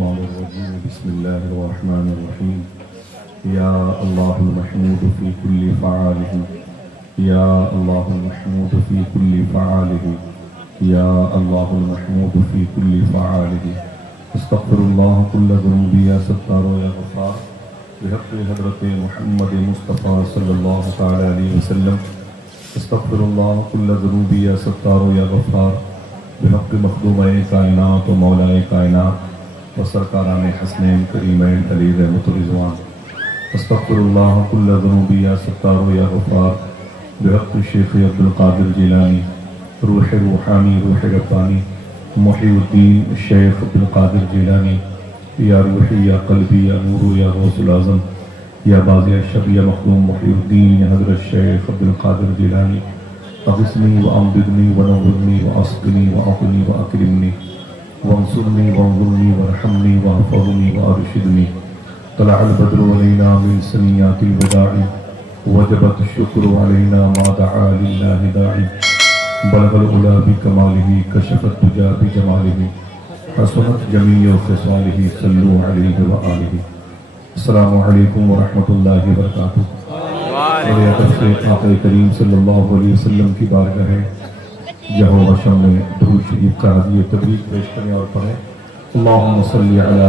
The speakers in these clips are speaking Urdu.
الشيطان الرجيم بسم الله الرحمن الرحيم يا الله المحمود في كل فعاله يا الله المحمود في كل فعاله يا الله المحمود في كل فعاله استغفر الله كل ذنوبي يا ستار يا غفار بحق حضرت محمد مصطفى صلی اللہ تعالی علیہ وسلم استغفر اللہ کل ذنوبی یا ستار یا غفار بحق مخدومہ کائنات و مولائے کائنات و سرکاران حسنین کریمین علی رحمت رضوان استغفر اللہ کل ذنوبی یا ستار یا غفار بحق شیخ عبدالقادر جیلانی روح روحانی روح ربانی محی الدین شیخ عبدالقادر جیلانی یا روحی یا قلبی یا نور یا غوث العظم یا بازی شب یا مخدوم محی الدین یا حضرت شیخ عبدالقادر جیلانی اغثنی وامددنی ونورنی واسقنی واقنی واکرمنی وانصرنی وانظرنی ورحمنی واحفظنی وارشدنی طلع البدر علینا من سنیات الوداع وجبت الشکر علینا ما دعا للہ داعی بلغ العلا بکمالہ کشف الدجا بجمالہ حسنت جمیع خصالہ صلو علیہ وآلہ السلام علیکم ورحمۃ اللہ وبرکاتہ۔ بڑے ادب سے آقا کریم صلی اللہ علیہ وسلم کی بارگاہ جہو وشم میں درود شریف کا ہدیہ تبریک پیش کریں اور پڑھیں اللہم صلی علی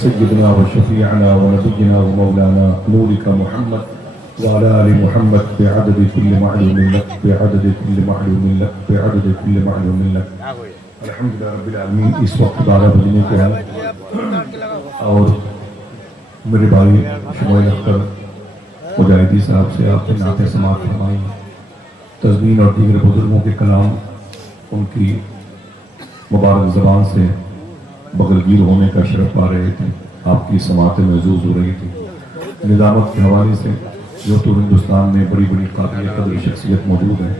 سیدنا و شفیعنا و نبینا و مولانا نورک محمد وعلی آل محمد بعدد کل معلوم لک بعدد کل معلوم لک بعدد کل معلوم لک۔ الحمدللہ رب العالمین۔ اس وقت 12 بجنے کے ہیں اور میرے بھائی شمائل اختر مجاہدی صاحب سے آپ نے نعتیں سماعت فرمائی، تزمین اور دیگر بزرگوں کے کلام ان کی مبارک زبان سے بغلگیر ہونے کا شرف پا رہے تھے، آپ کی سماعتیں محظوظ ہو رہی تھی۔ نظامت کے حوالے سے جو تو ہندوستان میں بڑی بڑی قابل قدر شخصیت موجود ہے،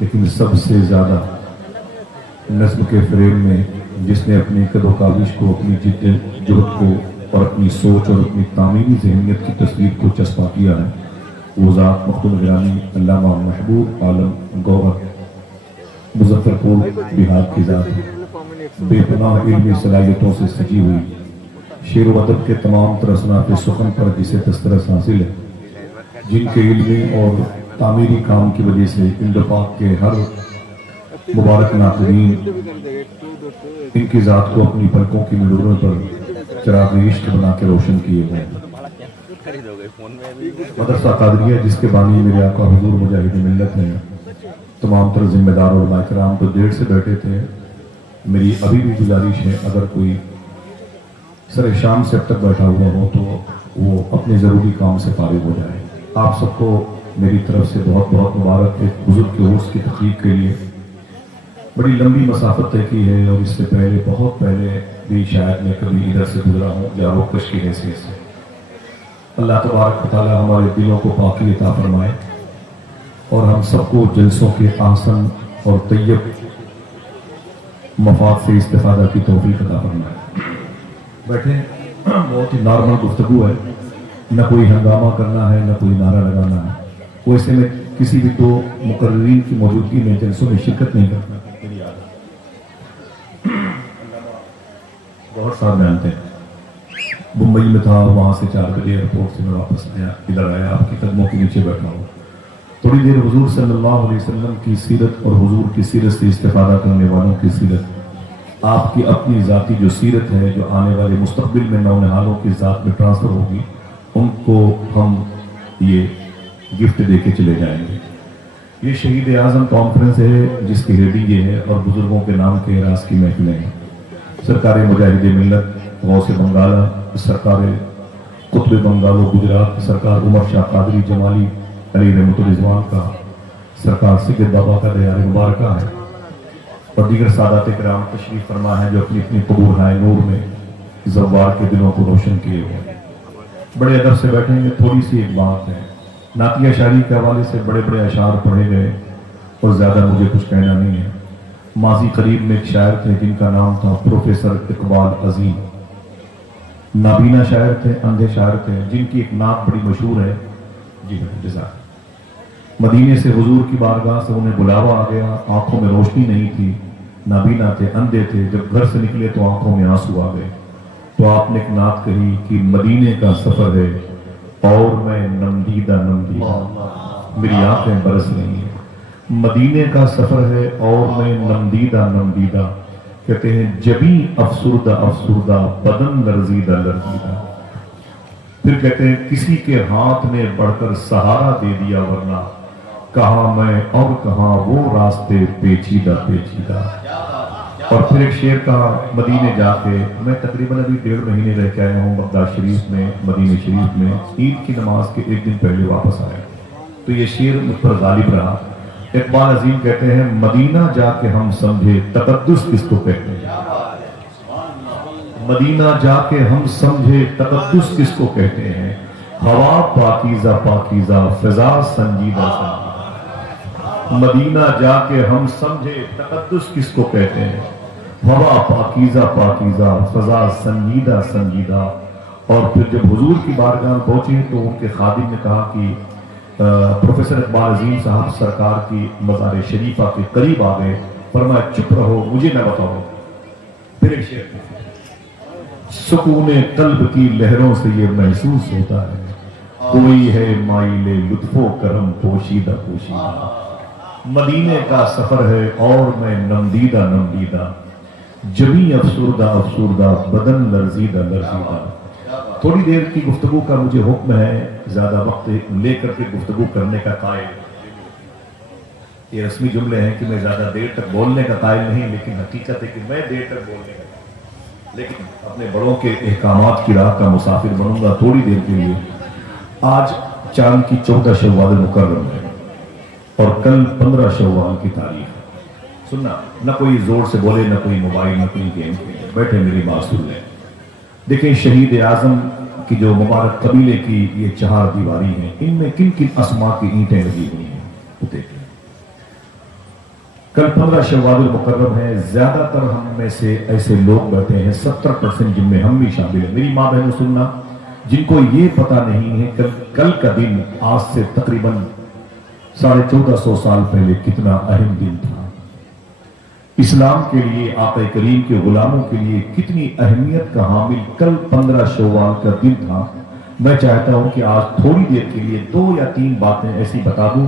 لیکن سب سے زیادہ نظم کے فریب میں جس نے اپنی قد و کاوش کو، اپنی جد جہد کو اور اپنی سوچ اور اپنی تعمیری ذہنیت کی تصویر کو چسپا کیا ہے، وہ ذات مخدوم گرامی علامہ محبوب عالم گوہر مظفر پور بہار کی ذات ہے، بے پناہ علمی صلاحیتوں سے سجی ہوئی، شعر و ادب کے تمام تر اصناف سخن پر جسے دسترس حاصل ہے، جن کے علمی اور تعمیری کام کی وجہ سے اندفاق کے ہر مبارک ناظرین ان کی ذات کو اپنی پلکوں کی منوروں پر چراغ عشق بنا کے روشن کیے گئے۔ مدرسہ قادریہ جس کے بانی میرے آقا حضور مجاہد ملت ہیں، تمام تر ذمہ دار علماء کرام تو دیر سے بیٹھے تھے، میری ابھی بھی گزارش ہے اگر کوئی سر شام سے اب تک بیٹھا ہوا ہو تو وہ اپنے ضروری کام سے فارغ ہو جائے۔ آپ سب کو میری طرف سے بہت بہت مبارک ایک بزرگ کے عرس کی تقریب کے لیے بڑی لمبی مسافت طے کی ہے، اور اس سے پہلے بہت پہلے بھی شاید میں کبھی ادھر سے گزرا ہوں یا روکش کی حیثیت سے۔ اللہ تبارک و تعالی ہمارے دلوں کو پاکی عطا فرمائے اور ہم سب کو جلسوں کے احسن اور طیب مفاد سے استفادہ کی توفیق عطا فرمائے۔ بیٹھے، بہت ہی نارمل گفتگو ہے، نہ کوئی ہنگامہ کرنا ہے نہ کوئی نعرہ لگانا ہے، ویسے میں کسی بھی دو مقررین کی موجودگی میں جلسوں میں شرکت نہیں کرتا۔ بہت سارے جانتے ہیں، ممبئی میں تھا، وہاں سے 4 بجے ایئرپورٹ سے میں واپس آیا، ادھر آیا، آپ کے قدموں کے نیچے بیٹھا ہوں، تھوڑی دیر حضور صلی اللہ علیہ وسلم کی سیرت اور حضور کی سیرت سے استفادہ کرنے والوں کی سیرت، آپ کی اپنی ذاتی جو سیرت ہے جو آنے والے مستقبل میں نونہالوں کی ذات میں ٹرانسفر ہوگی، ان کو ہم یہ گفٹ دے کے چلے جائیں گے۔ یہ شہید اعظم کانفرنس ہے جس کی ہیڈنگ یہ ہے اور بزرگوں کے نام کے اعراض کی محفلیں ہیں۔ سرکار مجاہد ملت غوث بنگالہ، سرکار قطب بنگال و گجرات سرکار عمر شاہ قادری جمالی علی رحمت رضوان کا، سرکار سید بابا کا دیار مبارکہ ہے، اور دیگر سادات کرام تشریف فرما ہے جو اپنی اپنی قبورہائے نور میں زوار کے دلوں کو روشن کیے ہوئے۔ بڑے ادب سے بیٹھیں گے، تھوڑی سی ایک بات ہے، نعتیہ شاعری کے حوالے سے بڑے بڑے اشعار پڑھے گئے اور زیادہ مجھے کچھ کہنا نہیں ہے۔ ماضی قریب میں ایک شاعر تھے جن کا نام تھا پروفیسر اقبال عظیم، نابینا شاعر تھے، اندھے شاعر تھے، جن کی ایک نعت بڑی مشہور ہے، جی جزاک۔ مدینے سے حضور کی بارگاہ سے انہیں بلاوا آ گیا، آنکھوں میں روشنی نہیں تھی، نابینا تھے، اندھے تھے، جب گھر سے نکلے تو آنکھوں میں آنسو آ گئے، تو آپ نے ایک نعت کہی کہ مدینے کا سفر ہے اور میں نمدیدہ نمدیدہ، میری آنکھیں برس رہی ہیں، مدینے کا سفر ہے اور میں نمدیدہ نمدیدہ، کہتے ہیں جبیں افسردہ افسردہ بدن لرزیدہ لرزیدہ، پھر کہتے ہیں کسی کے ہاتھ نے بڑھ کر سہارا دے دیا ورنہ کہاں میں اور کہاں وہ راستے پیچیدہ پیچیدہ۔ اور پھر ایک شعر کہا مدینے جا کے، میں تقریباً ابھی 1.5 مہینے رہ کے آیا ہوں بغداد شریف میں، مدینے شریف میں، عید کی نماز کے ایک دن پہلے واپس آیا تو یہ شعر مجھ پر غالب رہا۔ اقبال عظیم کہتے ہیں مدینہ جا کے ہم سمجھے تقدس کس کو کہتے ہیں، مدینہ جا کے ہم سمجھے تقدس کس کو کہتے ہیں، ہوا پاکیزہ پاکیزہ فضا سنجیدہ سنجیدہ، مدینہ جا کے ہم سمجھے تقدس کس کو کہتے ہیں، ہوا پاکیزہ پاکیزہ فضا سنجیدہ سنجیدہ۔ اور پھر جب حضور کی بارگاہ میں پہنچے تو ان کے خادم نے کہا کہ پروفیسر اقبال عظیم صاحب سرکار کی مزار شریفہ کے قریب آ گئے، فرمایا چپ رہو مجھے نہ بتاؤ۔ پھر ایک شعر سکون قلب کی لہروں سے یہ محسوس ہوتا ہے، کوئی ہے مائل لطف و کرم پوشیدہ پوشیدہ، مدینے کا سفر ہے اور میں نمدیدہ نمدیدہ، جبیں افسردہ افسردہ بدن لرزیدہ لرزیدہ۔ تھوڑی دیر کی گفتگو کا مجھے حکم ہے، زیادہ وقت لے کر کے گفتگو کرنے کا قائل، یہ رسمی جملے ہیں کہ میں زیادہ دیر تک بولنے کا قائل نہیں، لیکن حقیقت ہے کہ میں دیر تک بولنے کا، لیکن اپنے بڑوں کے احکامات کی راہ کا مسافر بنوں گا تھوڑی دیر کے لیے۔ آج چاند کی 14 شوال مکرم ہے اور کل 15 شوال کی تاریخ ہے۔ سننا، نہ کوئی زور سے بولے، نہ کوئی موبائل، نہ کوئی گیم کھیلے، بیٹھے میری بات سن لیں۔ دیکھیں شہید اعظم کی جو مبارک قبیلے کی یہ 4 دیواری ہیں، ان میں کن کن اسماء کی اینٹیں لگی ہوئی ہیں وہ دیکھیں۔ کل 15 شوال المکرم ہے، زیادہ تر ہم میں سے ایسے لوگ بیٹھے ہیں 70% جن میں ہم بھی شامل ہیں، میری ماں بہنوں سننا، جن کو یہ پتہ نہیں ہے کل کا دن آج سے تقریباً 1450 سال پہلے کتنا اہم دن تھا، اسلام کے لیے، آقا کریم کے غلاموں کے لیے کتنی اہمیت کا حامل کل 15 شوال کا دن تھا۔ میں چاہتا ہوں کہ آج تھوڑی دیر کے لیے 2 یا 3 باتیں ایسی بتا دوں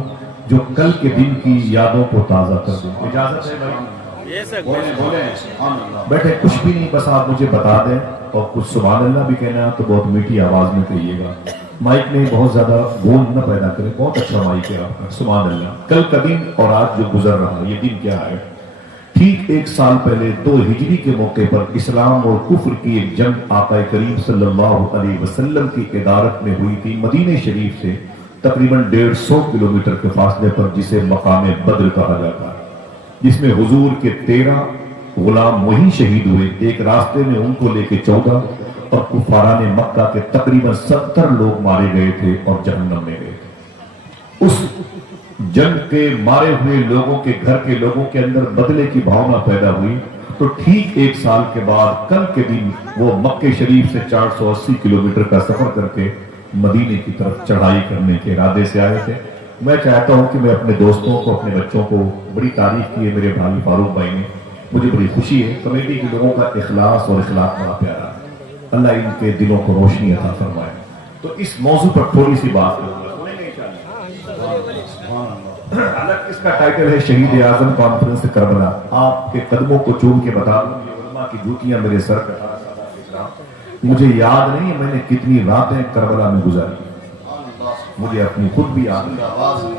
جو کل کے دن کی یادوں کو تازہ کر دیں۔ اجازت ہے بھائی؟ بولیں بیٹھے، کچھ بھی نہیں، بس آپ مجھے بتا دیں، اور کچھ سبحان اللہ بھی کہنا تو بہت میٹھی آواز میں کہیے گا، مائک میں بہت زیادہ گونج نہ پیدا کرے، بہت اچھا مائک ہے آپ کا، سبحان اللہ۔ کل کا دن اور آج جو گزر رہا یہ دن کیا ہے؟ ٹھیک 1 سال پہلے 2 ہجری کے موقع پر اسلام اور کفر کی ایک جنگ آقا کریم صلی اللہ علیہ وسلم کی ادارت میں ہوئی تھی، مدینہ شریف سے تقریباً 150 کلومیٹر کے فاصلے پر، جسے مقام بدر کہا جاتا ہے، جس میں حضور کے 13 غلام وہیں شہید ہوئے، ایک راستے میں ان کو لے کے 14، اور کفاران مکہ کے تقریباً 70 لوگ مارے گئے تھے اور جہنم میں گئے تھے۔ اس جنگ کے مارے ہوئے لوگوں کے گھر کے لوگوں کے اندر بدلے کی بھاونا پیدا ہوئی، تو ٹھیک 1 سال کے بعد کل کے دن وہ مکہ شریف سے 480 کلومیٹر کا سفر کر کے مدینے کی طرف چڑھائی کرنے کے ارادے سے آئے تھے۔ میں چاہتا ہوں کہ میں اپنے دوستوں کو، اپنے بچوں کو، بڑی تعریف کی ہے میرے بھائی فاروق بھائی نے، مجھے بڑی خوشی ہے، کمیٹی کے لوگوں کا اخلاص اور اخلاق بڑا پیارا ہے، اللہ ان کے دلوں کو روشنی عطا فرمائے۔ تو اس موضوع پر تھوڑی سی بات کروں گا، الگ اس کا ٹائٹل ہے شہید اعظم کانفرنس کربلا۔ آپ کے قدموں کو چوم کے بتا دوں، یہ علماء کی جوتیاں میرے سر پر، مجھے یاد نہیں میں نے کتنی راتیں کربلا میں گزاری، مجھے اپنی خود بھی یاد نہیں،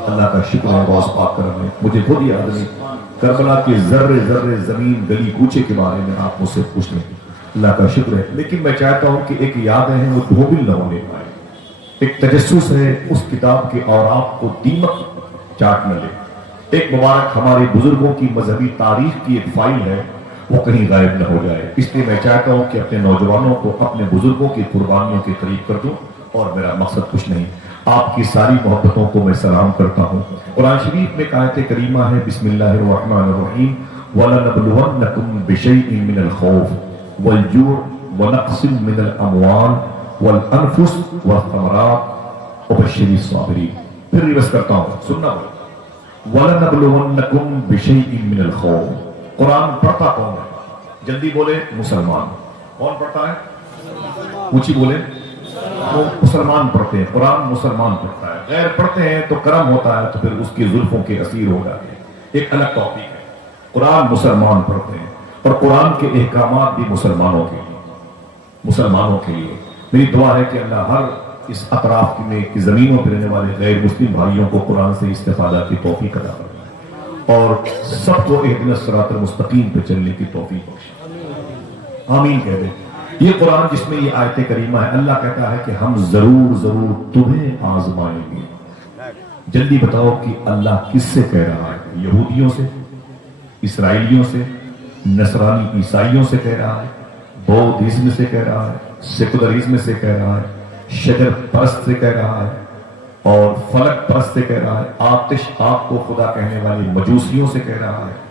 اللہ کا شکر ہے غوث پاک کرم میں، مجھے خود یاد نہیں کربلا کے ذرے ذرے زمین گلی کوچے کے بارے میں آپ مجھ سے پوچھ لیں، اللہ کا شکر ہے۔ لیکن میں چاہتا ہوں کہ ایک یادیں ہیں وہ دھوبل نہ ہونے پائے، ایک تجسس ہے اس کتاب کے اوراق کو دیمک چاٹ نہ لے، ایک مبارک ہمارے بزرگوں کی مذہبی تاریخ کی ایک فائل ہے وہ کہیں غائب نہ ہو جائے۔ اس لیے میں چاہتا ہوں کہ اپنے نوجوانوں کو اپنے بزرگوں کی قربانیوں کے قریب کر دوں، اور میرا مقصد کچھ نہیں، آپ کی ساری محبتوں کو میں سلام کرتا ہوں۔ قرآن شریف میں آیت کریمہ ہے، بسم اللہ الرحمن الرحیم، وَلَنَبْلُوَنَّكُمْ بِشَيْءٍ مِّنَ الْخَوْفِ وَالْجُوعِ وَنَقْصٍ مِّنَ الْأَمْوَالِ وَالْأَنفُسِ وَالثَّمَرَاتِ وَبَشِّرِ الصَّابِرِينَ۔ پھر ریورس کرتا ہوں، سننا ہوگا، وَلَنَبْلُوَنَّكُمْ بِشَيْءٍ مِّنَ الْخَوْفِ۔ قرآن پڑھتا کون ہے؟ جلدی بولے، مسلمان۔ کون پڑھتا ہے؟ اونچی بولے. وہ مسلمان پڑھتے ہیں قرآن, مسلمان پڑھتا ہے. غیر پڑھتے ہیں تو کرم ہوتا ہے تو پھر اس کی زلفوں کے اسیر ہو جاتے ہیں. ایک الگ ٹاپک ہے. قرآن مسلمان پڑھتے ہیں اور قرآن کے احکامات بھی مسلمانوں کے لیے. مسلمانوں کے لیے میری دعا ہے کہ اللہ ہر اس اطراف میں کی زمینوں پہ رہنے والے غیر مسلم بھائیوں کو قرآن سے استفادہ کی توفیق عطا فرمائے اور سب کو اہدنا الصراط المستقیم پہ چلنے کی توفیق بخشے. آمین کہہ دیں. یہ قرآن جس میں یہ آیت کریمہ ہے, اللہ کہتا ہے کہ ہم ضرور ضرور تمہیں آزمائیں گے. جلدی بتاؤ کہ اللہ کس سے کہہ رہا ہے؟ یہودیوں سے, اسرائیلیوں سے, نصرانی عیسائیوں سے کہہ رہا ہے, بودھزم سے کہہ رہا ہے, سیکولرزم سے کہہ رہا ہے, شجر پرست سے کہہ رہا ہے اور فلک پرست سے کہہ رہا ہے, آتش آگ کو خدا کہنے والی مجوسیوں سے کہہ رہا ہے.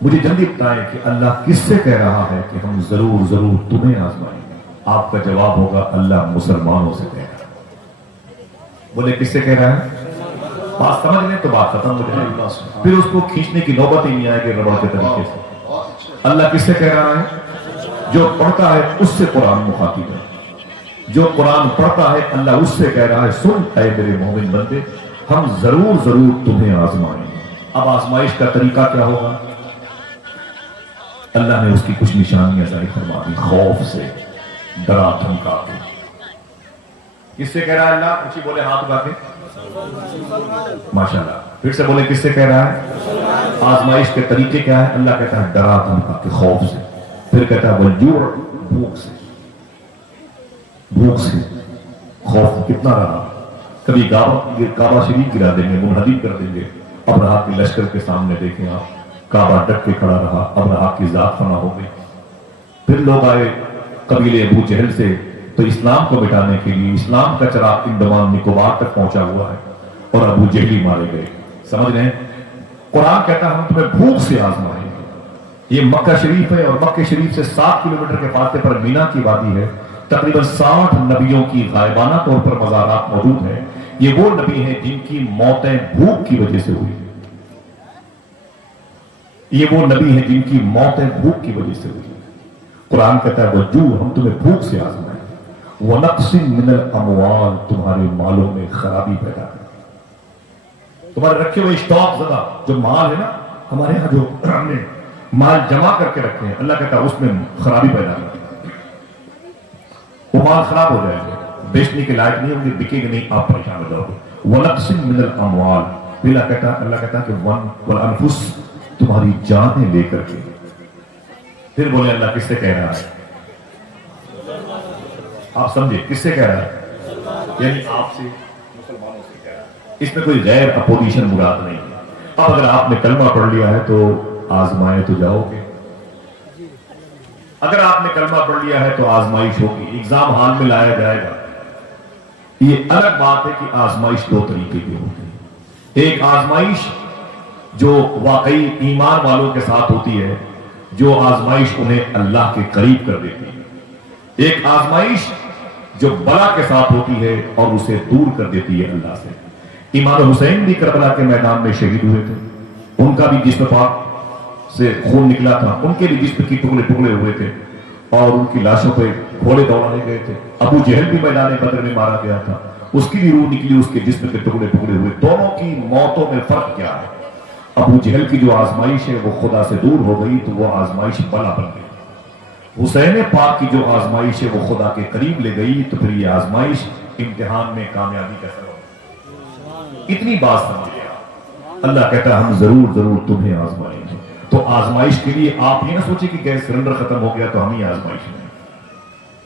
مجھے جلدی بتائیں کہ اللہ کس سے کہہ رہا ہے کہ ہم ضرور ضرور تمہیں آزمائیں گے؟ آپ کا جواب ہوگا اللہ مسلمانوں سے کہہ رہا ہے. بولے کس سے کہہ رہا ہے؟ بات سمجھ لیں تو بات ختم ہو جائے گی, پھر اس کو کھینچنے کی نوبت ہی نہیں آئے گی ربڑ کے طریقے سے. اللہ کس سے کہہ رہا ہے؟ جو پڑھتا ہے اس سے قرآن مخاطب ہے. جو قرآن پڑھتا ہے اللہ اس سے کہہ رہا ہے سن اے میرے مومن بندے, ہم ضرور ضرور تمہیں آزمائیں گے. اب آزمائش کا طریقہ کیا ہوگا؟ اللہ نے اس کی کچھ نشانیاں ظاہر فرما دی. خوف سے, ڈرا دھمکا کے. کس سے کہہ رہا ہے اللہ؟ اونچی بولے ہاتھ اٹھا کے. ماشاءاللہ. پھر سے بولے کس سے کہہ رہا ہے؟ آزمائش کے طریقے کیا ہے؟ اللہ کہتا ہے ڈرا دھمکا کے, خوف سے. پھر کہتا ہے والجوع, بھوک سے. بھوک سے. خوف کتنا رہا؟ کبھی کعبہ شریف گرا دیں گے, منہدم کر دیں گے. اب رہا کہ لشکر کے سامنے دیکھیں آپ, کعبہ ڈٹ کے کھڑا رہا. اب رہا کی ذات فنا ہو گئی. پھر لوگ آئے قبیلے ابو جہل سے تو اسلام کو مٹانے کے لیے اسلام کا چراغ انڈمان نکوبار تک پہنچا ہوا ہے اور ابو جہلی مارے گئے. سمجھ رہے ہیں؟ قرآن کہتا ہے ہم تمہیں بھوک سے آزمائیں گے. یہ مکہ شریف ہے اور مکہ شریف سے 7 کلومیٹر کے فاصلے پر مینا کی وادی ہے. تقریباً 60 نبیوں کی غائبانہ طور پر مزارات موجود ہیں. یہ وہ نبی ہیں جن کی موتیں بھوک کی وجہ سے ہوئی. یہ وہ نبی ہیں جن کی موتیں بھوک کی وجہ سے ہوئی. قرآن کہتا ہے وجوع, ہم تمہیں بھوک سے آزمائیں. وَنَقْصٍ مِّنَ الْأَمْوَالِ, تمہارے مالوں میں خرابی پیدا کر. تمہارے رکھے ہوئے اسٹاک زدہ جو مال ہے نا, ہمارے یہاں جو ہم نے مال جمع کر کے رکھے ہیں, اللہ کہتا ہے اس میں خرابی پیدا کر. وہ مال خراب ہو جائے گا, بیچنے کے لائق نہیں ہوں گے, بکے گے نہیں, آپ پریشان ہو جاؤ گے. وَنَقْصٍ مِّنَ الْأَمْوَالِ, اللہ کہتا ہے کہ وَالْأَنفُسِ, تمہاری جانیں لے کر کے. پھر بولے اللہ کس سے کہہ رہا ہے؟ آپ سمجھے کس سے کہہ رہا ہے؟ یعنی آپ سے, مسلمانوں سے کہہ رہا ہے. اس میں کوئی غیر اپوزیشن مراد نہیں ہے. اب اگر آپ نے کلمہ پڑھ لیا ہے تو آزمائے تو جاؤ گے. اگر آپ نے کلمہ پڑھ لیا ہے تو آزمائش ہوگی, ایگزام ہال میں لایا جائے گا. یہ الگ بات ہے کہ آزمائش 2 طریقے کی ہوتی ہے. ایک آزمائش جو واقعی ایمان والوں کے ساتھ ہوتی ہے, جو آزمائش انہیں اللہ کے قریب کر دیتی ہے. ایک آزمائش جو بلا کے ساتھ ہوتی ہے اور اسے دور کر دیتی ہے اللہ سے. امام حسین بھی کربلا کے میدان میں شہید ہوئے تھے. ان کا بھی جسم پاک سے خون نکلا تھا, ان کے بھی جسم کی ٹکڑے ٹکڑے ہوئے تھے اور ان کی لاشوں پہ گھوڑے دوڑانے گئے تھے. ابو جہل بھی میدان بدر میں مارا گیا تھا, اس کی بھی روح نکلی, اس کے جسم کے ٹکڑے ٹکڑے ہوئے. دونوں کی موتوں میں فرق کیا ہے؟ ابو جہل کی جو آزمائش ہے وہ خدا سے دور ہو گئی تو وہ آزمائش بلا بن گئی. حسین پاک کی جو آزمائش ہے وہ خدا کے قریب لے گئی تو پھر یہ آزمائش امتحان میں کامیابی کا سبب. اتنی بات سمجھے آپ. اللہ کہتا ہے ہم ضرور ضرور تمہیں آزمائیں گے. تو آزمائش کے لیے آپ یہ نہ سوچیں کہ گیس سلنڈر ختم ہو گیا تو ہم ہی آزمائش میں.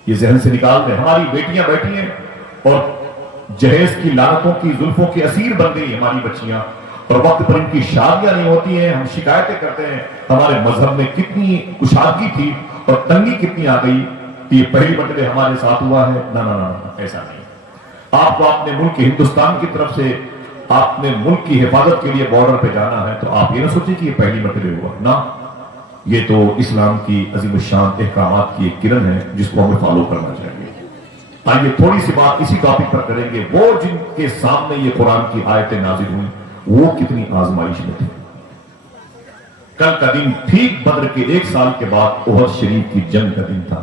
یہ ذہن سے نکال دیں. ہماری بیٹیاں بیٹھی ہیں اور جہیز کی لعنتوں کی زلفوں کے اسیر بن گئی ہماری بچیاں, اور وقت پر ان کی شادیاں نہیں ہوتی ہیں. ہم شکایتیں کرتے ہیں ہمارے مذہب میں کتنی کشادگی تھی اور تنگی کتنی آ گئی. یہ پہلی مرتبہ ہمارے ساتھ ہوا ہے. نہ ایسا نہیں. آپ کو اپنے ملک ہندوستان کی طرف سے آپ نے ملک کی حفاظت کے لیے بارڈر پہ جانا ہے تو آپ یہ نہ سوچیں کہ یہ پہلی مرتبہ ہوا. نہ, یہ تو اسلام کی عظیم الشان احکامات کی ایک کرن ہے جس کو ہمیں فالو کرنا چاہیے. آئیے تھوڑی سی بات اسی ٹاپک پر کریں گے. وہ جن کے سامنے یہ قرآن کی آیتیں نازل ہوئی وہ کتنی آزمائش میں تھے. کل کا دن ٹھیک بدر کے 1 سال کے بعد احد شریف کی جنگ کا دن تھا.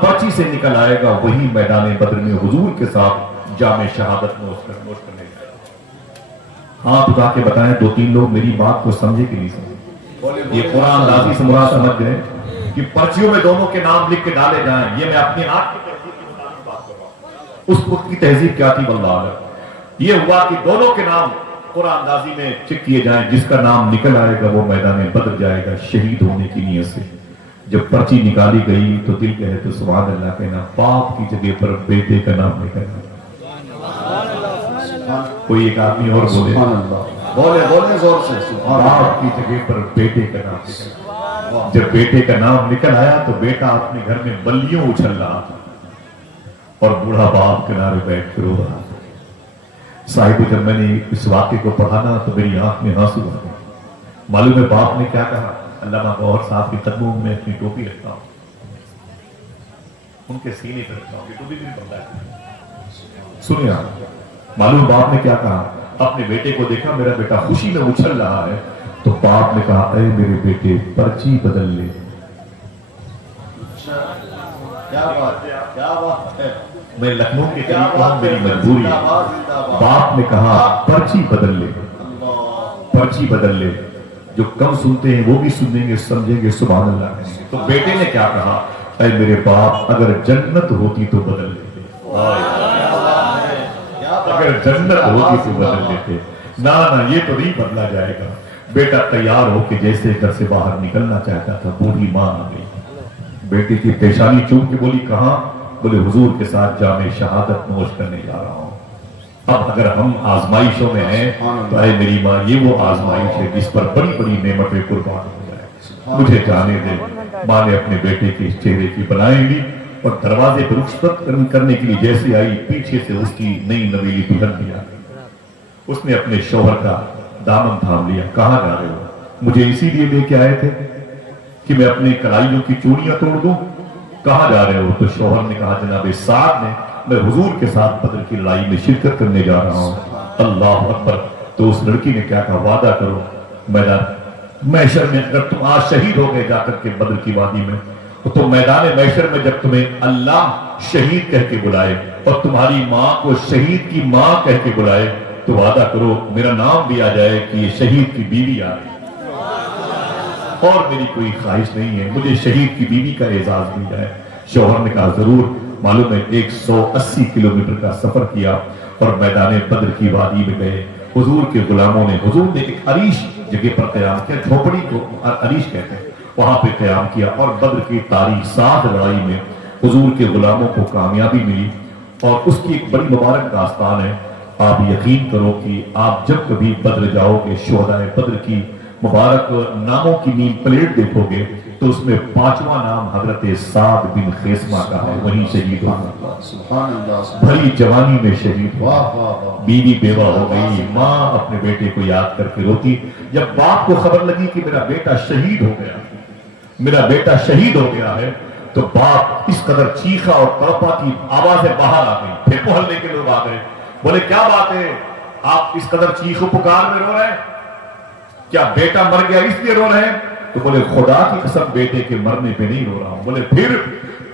پرچی سے نکل آئے گا وہی میدان بدر میں حضور کے ساتھ جام شہادت نوش کرنے جائے گا۔ ہاتھ اٹھا کے بتائیں 2-3 لوگ میری بات کو سمجھے کہ نہیں سمجھے؟ یہ قرآن لازی سے مراد سمجھ گئے کہ پرچیوں میں دونوں کے نام لکھ کے ڈالے جائیں، یہ میں اپنی آنکھ کی تہذیب کے مطابق بات کر رہا ہوں۔ اس وقت کی تہذیب کیا تھی واللہ اعلم، یہ ہوا کہ دونوں کے نام قرآن لازی میں چیک کیے جائیں، جس کا نام نکل آئے گا وہ میدان بدر جائے گا شہید ہونے کی نیت سے۔ جب پرچی نکالی گئی تو دل کہے تو سبحان اللہ کہنا، باپ کی جگہ پر بیٹے کا نام نکلا۔ کوئی ایک آدمی اور بولے زور سے، باپ کی جگہ پر بیٹے کا نام نکلا۔ جب بیٹے کا نام نکل آیا تو بیٹا اپنے گھر میں بلیوں اچھل رہا تھا اور بوڑھا باپ کنارے بیٹھ کر رو رہا تھا۔ صاحب جب میں نے اس واقعے کو پڑھا نا تو میری آنکھ میں آنسو آ گئے۔ معلوم ہے باپ نے کیا کہا؟ علامہ گوہر صاحب کے قدموں میں اپنی ٹوپی رکھتا ہوں، ان کے سینے پہ رکھتا ہوں، یہ ٹوپی بھی بنتا ہے۔ سنیں آپ، معلوم باپ نے کیا کہا؟ اپنے بیٹے کو دیکھا، میرا بیٹا خوشی میں اچھل رہا ہے، تو باپ نے کہا اے میرے بیٹے پرچی بدل لے۔ میں لکھنؤ کے قریب ہوں، میری مجبوری ہے۔ باپ نے کہا پرچی بدل لے، پرچی بدل لے، جو کم سنتے ہیں وہ بھی سنیں گے، سمجھیں گے، سبحان اللہ کہیں گے۔ تو بیٹے نے کیا کہا؟ اے میرے باپ اگر جنت ہوتی تو بدل لیتے، اگر جنت ہوتی تو بدل لیتے، نہ یہ تو نہیں بدلا جائے گا۔ بیٹا تیار ہو کے جیسے گھر سے باہر نکلنا چاہتا تھا، بوڑھی ماں آ گئی، بیٹے کی پیشانی چوم کے بولی کہاں؟ بولے حضور کے ساتھ جام شہادت نوش کرنے جا رہا ہوں۔ اب اگر ہم آزمائشوں میں ہیں تو اے میری ماں یہ وہ آزمائش ہے جس پر بڑی بڑی نعمتیں قربان ہو جائے، مجھے جانے دے۔ ماں نے اپنے بیٹے کے چہرے کی بنائیں گی اور دروازے پر رخصت کرنے کے لیے جیسے آئی، پیچھے سے اس کی نئی نویلی دلہن بھی آ گئی۔ اس نے اپنے شوہر کا دامن تھام لیا، کہاں جا رہے ہو؟ مجھے اسی لیے لے کے آئے تھے کہ میں اپنے کلائیوں کی چوڑیاں توڑ دوں؟ کہاں جا رہے ہو؟ تو شوہر نے کہا جناب سعد نے، میں حضور کے ساتھ بدر کی لڑائی میں شرکت کرنے جا رہا ہوں۔ اللہ اکبر۔ تو اس لڑکی نے کیا کہا؟ وعدہ کرو میدان محشر میں اگر تم آج شہید ہو گئے جا کر کے بدر کی وادی میں، تو میدان محشر میں جب تمہیں اللہ شہید کہہ کے بلائے اور تمہاری ماں کو شہید کی ماں کہہ کے بلائے تو وعدہ کرو میرا نام بھی آ جائے کہ یہ شہید کی بیوی آ گئی، اور میری کوئی خواہش نہیں ہے، مجھے شہید کی بیوی کا اعزاز مل جائے۔ شوہر نے کہا ضرور۔ معلوم ہے 180 کلومیٹر کا سفر کیا اور میدان بدر کی وادی میں گئے۔ حضور کے غلاموں نے، حضور نے ایک عریش جگہ پر قیام کیا، جھوپڑی کو عریش کہتے ہیں، وہاں پہ قیام کیا اور بدر کی تاریخ 7 لڑائی میں حضور کے غلاموں کو کامیابی ملی، اور اس کی ایک بڑی مبارک داستان ہے۔ آپ یقین کرو کہ آپ جب کبھی بدر جاؤ گے، شہداء بدر کی مبارک ناموں کی نیم پلیٹ دیکھو گے تو اس میں 5واں نام حضرت سعد بن خیسمہ کا ہے، وہیں شہید ہوا، بھری جوانی میں شہید ہوا، بیوی بیوہ ہو گئی، ماں اپنے بیٹے کو یاد کر کے روتی۔ جب باپ کو خبر لگی کہ میرا بیٹا شہید ہو گیا، میرا بیٹا شہید ہو گیا ہے، تو باپ اس قدر چیخا اور تڑپا کی آوازیں باہر آ گئی، پھر محلے کے لوگ آ گئے، بولے کیا بات ہے آپ اس قدر چیخ و پکار میں رو رہے ہیں؟ کیا بیٹا مر گیا اس لیے رو رہے ہیں؟ تو بولے خدا کی قسم بیٹے کے مرنے پہ نہیں رو رہا ہوں۔ بولے پھر؟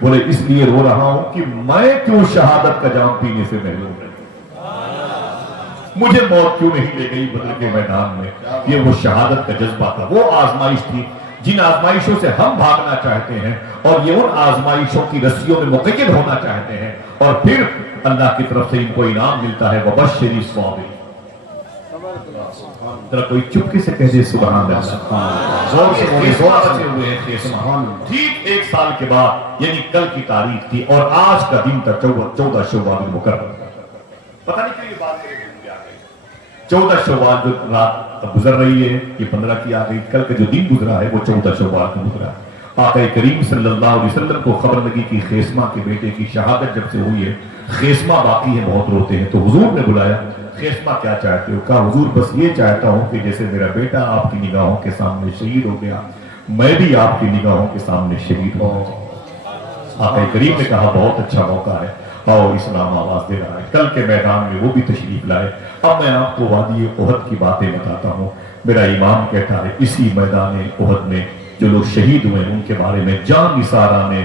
بولے اس لیے رو رہا ہوں کہ میں کیوں شہادت کا جام پینے سے محروم رہی، مجھے موت کیوں نہیں لے گئی بدر کے میدان میں۔ یہ وہ شہادت کا جذبہ تھا، وہ آزمائش تھی جن آزمائشوں سے ہم بھاگنا چاہتے ہیں، اور یہ ان آزمائشوں کی رسیوں میں مقید ہونا چاہتے ہیں، اور پھر اللہ کی طرف سے ان کو انعام ملتا ہے۔ وبشر الصابرین۔ ذرا کوئی چپکے سے کہہ دے سبحان اللہ، زور سے بولے، زور سے ہوئے ہیں سبحان اللہ۔ ٹھیک 1 سال کے بعد، یعنی کل کی تاریخ تھی اور آج کا دن تھا 14 شوال المکرم۔ پتہ نہیں کیوں یہ بات میرے دل میں آ گئی۔ 14 شوال جو رات گزر رہی ہے یہ 15 کی آ گئی، کل کا جو دن گزرا ہے وہ 14 شوال کا گزرا ہے۔ آقا کریم صلی اللہ علیہ وسلم کو خبر لگی کہ خیسمہ کے بیٹے کی شہادت جب سے ہوئی ہے، خیسمہ باقی ہے، بہت روتے ہیں، تو حضور نے بلایا، خیسمہ کیا چاہتے ہو؟ کہا حضور بس یہ چاہتا ہوں کہ جیسے میرا بیٹا آپ کی نگاہوں کے سامنے شہید ہو گیا، میں بھی آپ کی نگاہوں کے سامنے شہید ہوں۔ آقا کریم نے کہا بہت اچھا موقع ہے، آؤ اسلام آواز دے رہا ہے۔ کل کے میدان میں وہ بھی تشریف لائے۔ اب میں آپ کو وادی احد کی باتیں بتاتا ہوں۔ میرا امام کہتا ہے اسی میدان احد میں جو لوگ شہید ہوئے ان کے بارے میں جان نثارہ نے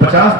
50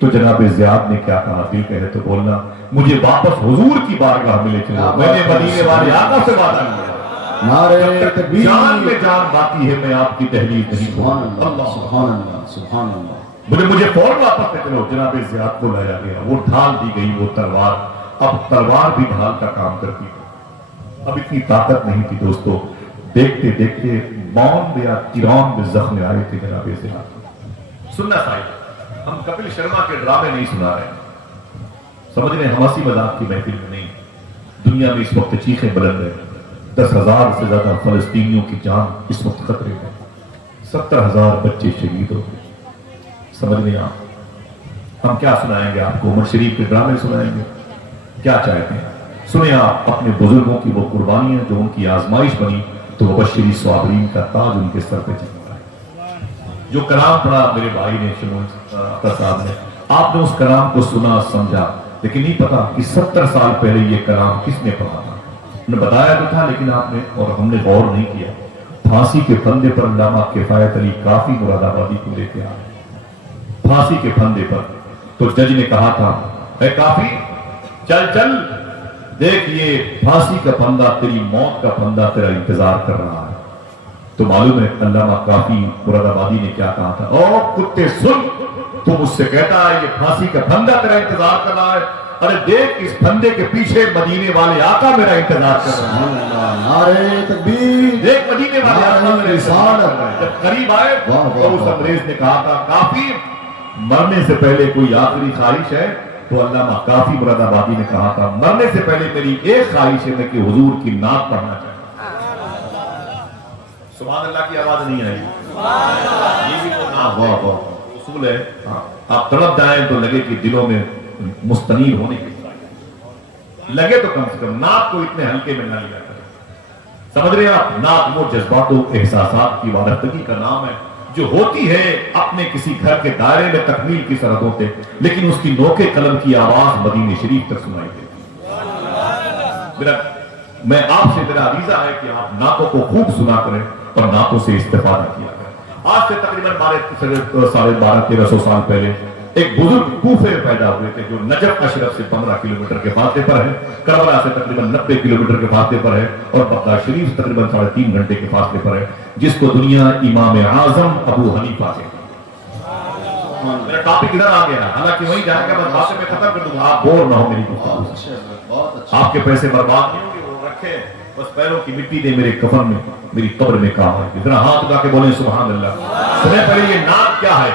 تو جناب زیاد نے کیا کہا؟ دل کہے تو بولنا، مجھے واپس حضور کی بارگاہ میں لے چلو، میں نے مدینے والے آقا سے وعدہ کیا، نعرہ تکبیر، جان میں جان باقی ہے میں آپ کی تحریر نہیں سبحان چھوڑوں اللہ، سبحان اللہ، سبحان اللہ۔ مجھے فوراً واپس لے چلو۔ جناب زیاد کو لایا گیا، وہ ڈھال دی گئی، وہ تلوار، اب تلوار بھی ڈھال کا کام کرتی تھی، اب اتنی طاقت نہیں تھی دوستو۔ دیکھتے دیکھتے 92 یا 93 زخم آئے تھے جناب زیاد۔ سننا صاحب، ہم کپل شرما کے ڈرامے نہیں سنا رہے ہیں، سمجھ رہے ہیں، ہم ہنسی مذاق کی محفل میں نہیں۔ دنیا میں اس وقت چیخیں بلند ہیں، 10,000 سے زیادہ فلسطینیوں کی جان اس وقت خطرے میں، 70,000 بچے شہید ہو گئے۔ سمجھ رہے ہیں آپ؟ ہم کیا سنائیں گے آپ کو؟ عمر شریف کے ڈرامے سنائیں گے؟ کیا چاہتے ہیں؟ سنیں آپ اپنے بزرگوں کی وہ قربانیاں جو ان کی آزمائش بنی تو مبشری صابرین کا تاج ان کے سر پہ چڑھا ہے۔ جو کلام پڑھا میرے بھائی نے، اختر صاحب نے، آپ نے اس کلام کو سنا سمجھا، لیکن نہیں پتا کہ 70 سال پہلے یہ کلام کس نے پڑھا تھا۔ انہوں نے بتایا تو تھا، لیکن آپ نے اور ہم نے غور نہیں کیا۔ پھانسی کے پھندے پر علامہ کفایت علی کافی مراد آبادی کو لے کے آئے، پھانسی کے پھندے پر، تو جج نے کہا تھا، اے کافی چل چل دیکھ، یہ پھانسی کا پھندا، تیری موت کا پھندا تیرا انتظار کر رہا ہے۔ تو معلوم ہے علامہ کافی مراد آبادی نے کیا کہا تھا؟ او کتے سن، تو مجھ سے کہتا ہے یہ پھانسی کا پھندا تیرا انتظار کر رہا ہے؟ ارے دیکھ اس پھندے کے پیچھے مدینے والے آقا میرا انتظار کر رہا ہے۔ نعرہ تکبیر، دیکھ مدینے والے آقا میرا انتظار کر رہا ہے۔ جب قریب آئے تو اس انگریز نے کہا تھا، کافی مرنے سے پہلے کوئی آخری خواہش ہے؟ تو علامہ کافی مراد آبادی نے کہا تھا، مرنے سے پہلے میری ایک خواہش ہے میں کہ حضور کی نعت پڑھنا چاہتا ہوں۔ سبحان اللہ کی آواز نہیں آئی؟ یہ بھی تو نعت ہے، اصول ہے، آپ تڑپ جائیں تو لگے کہ دلوں میں مستنیر ہونے کی لگے تو کم سے کم نعت کو اتنے ہلکے میں نہ لیا کریں۔ سمجھ رہے ہیں آپ؟ نعت وہ جذبات و احساسات کی وارفتگی کا نام ہے جو ہوتی ہے اپنے کسی گھر کے دائرے میں تکمیل کی سرحدوں پہ، لیکن اس کی نوکے قلم کی آواز مدینے شریف تک سنائی دیتی۔ میں آپ سے میرا عریضہ ہے کہ آپ نعتوں کو خوب سنا کریں اور نعتوں سے استفادہ کیا کریں۔ آج سے تقریباً 1200-1300 سال پہلے ایک بزرگ کوفے میں پیدا ہوئے تھے جو نجف اشرف سے 15 کلومیٹر کے فاصلے پر ہے، کربلا سے تقریباً 90 کلومیٹر کے فاصلے پر ہے، اور بغداد شریف سے تقریباً 3.5 گھنٹے کے فاصلے پر ہے، جس کو دنیا امام اعظم ابو حنیفہ کہتی ہے۔ میرا ٹاپک ادھر آ گیا، حالانکہ وہیں جائے گا، بس باتیں میں ختم کر دوں گا، آپ بور نہ ہو میری گفتگو، آپ کے پیسے برباد نہیں ہوں گے، وہ رکھے بس پیروں کی مٹی دے میرے کفن میں، میری قبر میں کام آئے گی۔ ذرا ہاتھ اٹھا کے بولیں سبحان اللہ۔ سنیں پہلے یہ نعت کیا ہے؟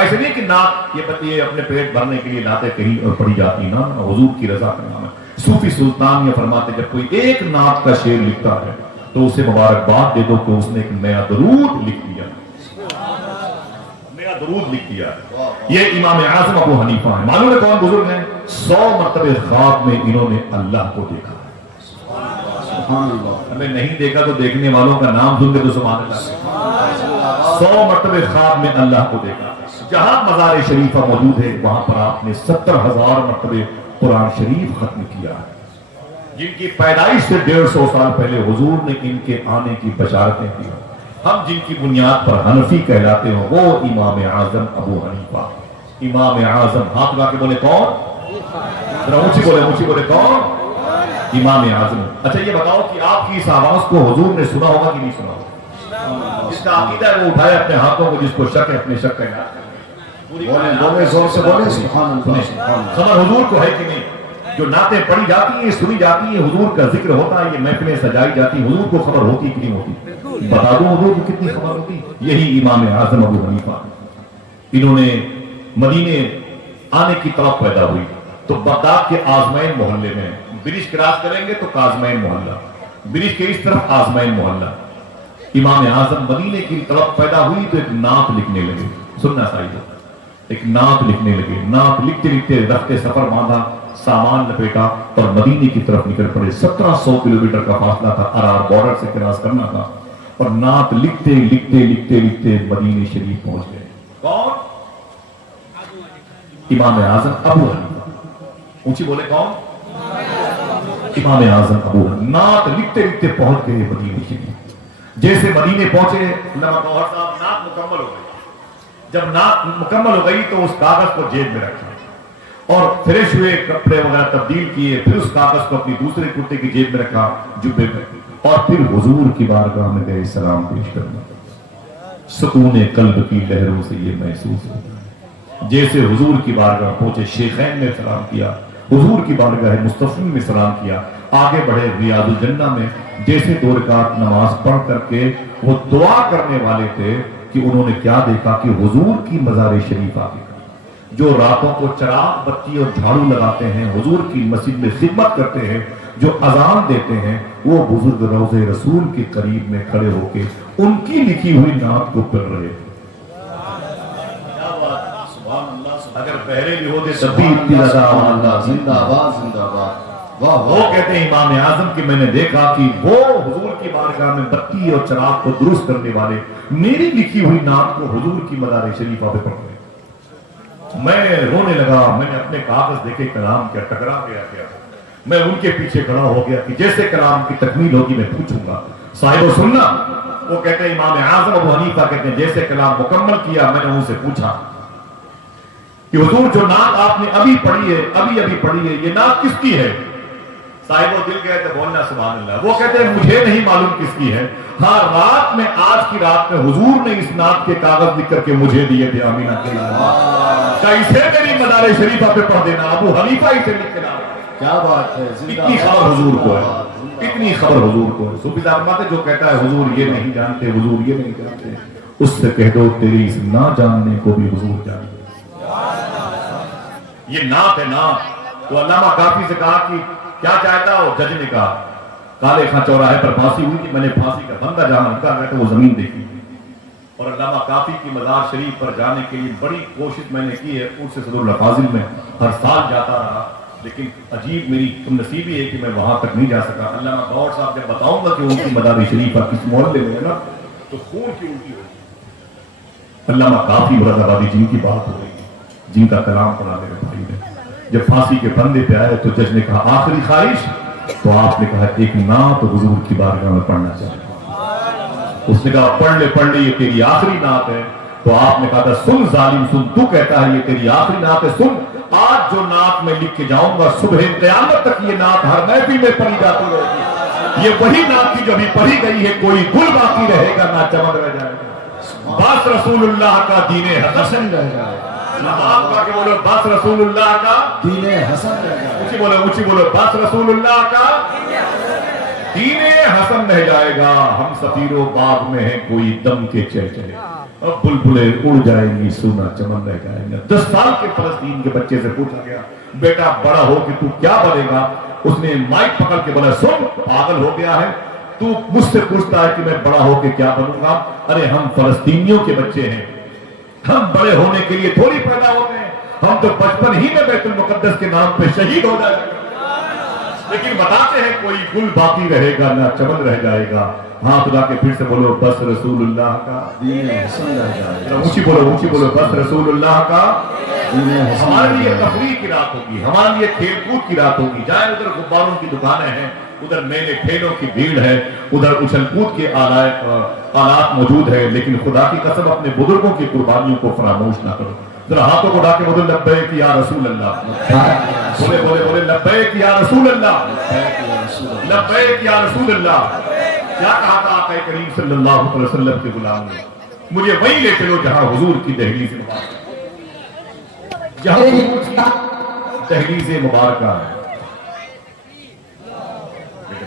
ایسے نہیں کہ نعت یہ اپنے پیٹ بھرنے کے لیے لاتے کہیں اور پڑھی جاتی، نا، حضور کی رضا کا نام ہے۔ صوفی سلطان یہ فرماتے جب کوئی ایک نعت کا شعر لکھتا ہے تو اسے مبارکباد دے دو کہ اس نے ایک نیا درود لکھ دیا، نیا درود لکھ دیا۔ یہ امام اعظم ابو حنیفہ ہیں، معلوم ہے کون بزرگ ہیں؟ 100 مرتبہ خواب میں انہوں نے اللہ کو دیکھا۔ ہمیں نہیں دیکھا تو دیکھنے والوں کا نام سن کے تو سبحان اللہ۔ 100 مرتبہ خواب میں اللہ کو دیکھا۔ جہاں مزار شریفہ موجود ہے وہاں پر آپ نے 70,000 مرتبہ قرآن شریف ختم کیا ہے، جن کی پیدائش سے 150 سال پہلے حضور نے ان کے آنے کی بشارتیں دی۔ ہم جن کی بنیاد پر حنفی کہلاتے ہیں وہ امام اعظم ابو حنیفہ۔ امام اعظم، ہاتھ اٹھا کے بولے کون؟ ذرا اونچی بولے کون؟ امام اعظم۔ اچھا یہ بتاؤ کہ آپ کی اس آواز کو حضور نے سنا ہوگا کہ نہیں سنا ہوگا؟ جس کا عقیدہ ہے وہ اٹھائے اپنے ہاتھوں کو، جس کو شک ہے اپنے شک کا علاج کرے۔ بولے زور سے بولے سبحان اللہ۔ خبر حضور کو ہے کہ نہیں؟ جو نعتیں پڑھی جاتی ہیں، سنی جاتی ہیں، حضور کا ذکر ہوتا ہے، یہ محفلیں سجائی جاتی ہیں، حضور کو خبر ہوتی کہ نہیں ہوتی؟ بتا دوں حضور کو کتنی خبر ہوتی؟ یہی امام اعظم ابو حنیفہ، انہوں نے مدینے آنے کی طرف پیدا ہوئی تو بغداد کے آزمین محلے میں، برج کراس کریں گے تو کاظمین محلہ، برج کے اس طرف آزمین محلہ، امام اعظم مدینے کی طرف پیدا ہوئی تو ایک نعت لکھنے لگے۔ سننا چاہیے، ایک نعت لکھنے لگے، نعت لکھتے لکھتے رفتے سفر باندھا، سامان لپیٹا اور مدینے کی طرف نکل پڑے۔ 1700 کلومیٹر کا فاصلہ تھا، ارار بارڈر سے کراس کرنا تھا، اور نعت لکھتے لکھتے لکھتے لکھتے مدینے شریف پہنچ گئے۔ کون؟ امام اعظم ابو حنیفہ۔ اونچی بولے کون؟ امام اعظم ابو حنیفہ۔ نعت لکھتے لکھتے پہنچ گئے مدینے شریف۔ جیسے مدینے پہنچے علامہ گوہر صاحب نعت مکمل ہو گئی، جب نعت مکمل ہو گئی تو اس کاغذ کو جیب میں رکھا اور فریش ہوئے کپڑے وغیرہ تبدیل کیے، پھر اس کاغذ کو اپنی دوسرے کرتے کی جیب میں رکھا جبے میں، اور پھر حضور کی بارگاہ میں گئے سلام پیش کرنا۔ سکون قلب کی لہروں سے یہ محسوس ہوتا جیسے حضور کی بارگاہ پہنچے، شیخین نے سلام کیا، حضور کی بارگاہ مصطفی میں سلام کیا، آگے بڑھے ریاض الجنہ میں، جیسے 2 رکعت نماز پڑھ کر کے وہ دعا کرنے والے تھے کہ انہوں نے کیا دیکھا کہ حضور کی مزار شریف آگے، جو راتوں کو چراغ بتی اور جھاڑو لگاتے ہیں، حضور کی مسجد میں خدمت کرتے ہیں، جو اذان دیتے ہیں، وہ بزرگ روضہ رسول کے قریب میں کھڑے ہو کے ان کی لکھی ہوئی نعت کو پڑھ رہے تھے۔ اگر پہرے بھی ہوتے تب بھی اتنی زیادہ زندہ باد زندہ باد۔ وہ کہتے ہیں امام اعظم کہ میں نے دیکھا کہ وہ حضور کی بارگاہ میں بتی اور چراغ کو درست کرنے والے میری لکھی ہوئی نعت کو حضور کی مزار شریفہ پہ پڑھ رہے ہیں۔ میں رونے لگا، میں نے اپنے کاغذ دیکھے، کلام کیا ٹکرا گیا، میں ان کے پیچھے کھڑا ہو گیا کہ جیسے کلام کی تکمیل ہوگی میں پوچھوں گا صاحب و سننا۔ وہ کہتے ہیں امام اعظم ابو حنیفہ کہتے ہیں جیسے کلام مکمل کیا میں نے ان سے پوچھا کہ حضور جو نعت آپ نے ابھی پڑھی ہے، ابھی پڑھی ہے، یہ نعت کس کی ہے؟ صاحب و دل گئے تو بولنا سبحان اللہ۔ وہ کہتے ہیں مجھے نہیں معلوم کس کی ہے، ہاں رات میں، آج کی رات میں حضور نے اس نعت کے کاغذ لکھ کر کے مجھے دیے تھے، آمینہ کے لیے، اسے میری مزار شریفہ پہ پڑھ دینا، ابو حنیفہ اسے لکھ کے لاؤ۔ کیا بات ہے، اتنی خبر حضور کو ہے، اتنی خبر حضور کو ہے۔ صوفی صاحب فرماتے جو کہتا ہے حضور یہ نہیں جانتے، حضور یہ نہیں جانتے، اس سے کہہ دو تیری اس نہ جاننے کو بھی حضور جانتے۔ یہ نعت ہے نعت۔ تو علامہ کافی سے کہا کہ کیا چاہتا ہو؟ جج نے کہا کالے خاں چوراہے پر پھانسی ہوئی تھی، میں نے پھانسی کا بندہ جہاں رکھا گیا تو وہ زمین دیکھی، اور علامہ کافی کی مزار شریف پر جانے کے لیے بڑی کوشش میں نے کی ہے، ان سے صدر الفاضل میں ہر سال جاتا رہا، لیکن عجیب میری نصیبی ہے کہ میں وہاں تک نہیں جا سکا۔ علامہ گور صاحب جب بتاؤں گا کہ ان کی مزار شریف پر کس محلے میں ہے نا تو خون کی الٹی ہوگی۔ علامہ کافی مراد آبادی جن کی بات ہو رہی ہے، جن کا کلام پڑھا میرے بھائی نے، جب پھانسی کے بندے پہ آئے تو جج نے کہا آخری خواہش، تو آپ نے کہا ایک نعت حضور کی بارگاہ میں پڑھنا چاہتا۔ اس نے کہا پڑھ لے یہ تیری آخری نعت ہے۔ تو آپ نے کہا تھا سن ظالم سن، تو کہتا ہے یہ تیری آخری نعت ہے، سن آج جو نعت میں لکھ کے جاؤں گا صبح قیامت تک یہ نعت ہر محفل میں پڑھی جاتی رہے گی، یہ وہی نعت کی جو ابھی پڑھی گئی ہے، کوئی گل باقی رہے گا نہ چمن رہ جائے گا، بس رسول اللہ کا دین حسن رہ جائے گا۔ آپ کا کہ بولو بس رسول اللہ کا دین حسن رہ جائے گا، اونچی بولو بس رسول اللہ کا دین حسن رہ جائے گا۔ ہم سفیر و باغ میں ہیں کوئی دم کے چہچہے، اب بلبلیں اڑ جائیں گی سونا چمن رہ جائے گا۔ 10 سال کے فلسطین کے بچے سے پوچھا گیا بیٹا بڑا ہو کہ تو کیا بنے گا؟ اس نے مائک پکڑ کے بولا سن پاگل ہو گیا ہے تو مجھ سے پوچھتا ہے کہ میں بڑا ہو کے کیا بنوں گا؟ ارے ہم فلسطینیوں کے بچے ہیں، ہم بڑے ہونے کے لیے تھوڑی پیدا ہوتے ہیں، ہم تو بچپن ہی میں بیت المقدس کے نام پہ شہید ہو جائے گا، لیکن بتاتے ہیں کوئی گل باقی رہے گا نہ چمن رہ جائے گا۔ ہاتھ اٹھا کے پھر سے بولو بس رسول اللہ کا دین حسن رہ جائے گا، اونچی بولو بس رسول اللہ کا۔ دین حسن ہمارے رہ لیے جائے گا۔ تفریح کی رات ہوگی، ہمارے لیے کھیل کود کی رات ہوگی، جائیں ادھر غباروں کی دکانیں ہیں، ادھر میلے کھیلوں کی بھیڑ ہے، ادھر اچھل کود کے آلات موجود ہے، لیکن خدا کی قسم اپنے بزرگوں کی قربانیوں کو فراموش نہ کرو۔ ذرا ہاتھوں کو اٹھا کے بولو لبیک یا رسول اللہ، بولے لبیک یا رسول اللہ، لبیک یا رسول اللہ۔ کیا کہا تھا آقا کریم صلی اللہ علیہ وسلم کے غلام نے؟ مجھے وہی لے چلو جہاں حضور کی دہلیز مبارکہ، جہاں حضور کی دہلیز مبارکہ ہے۔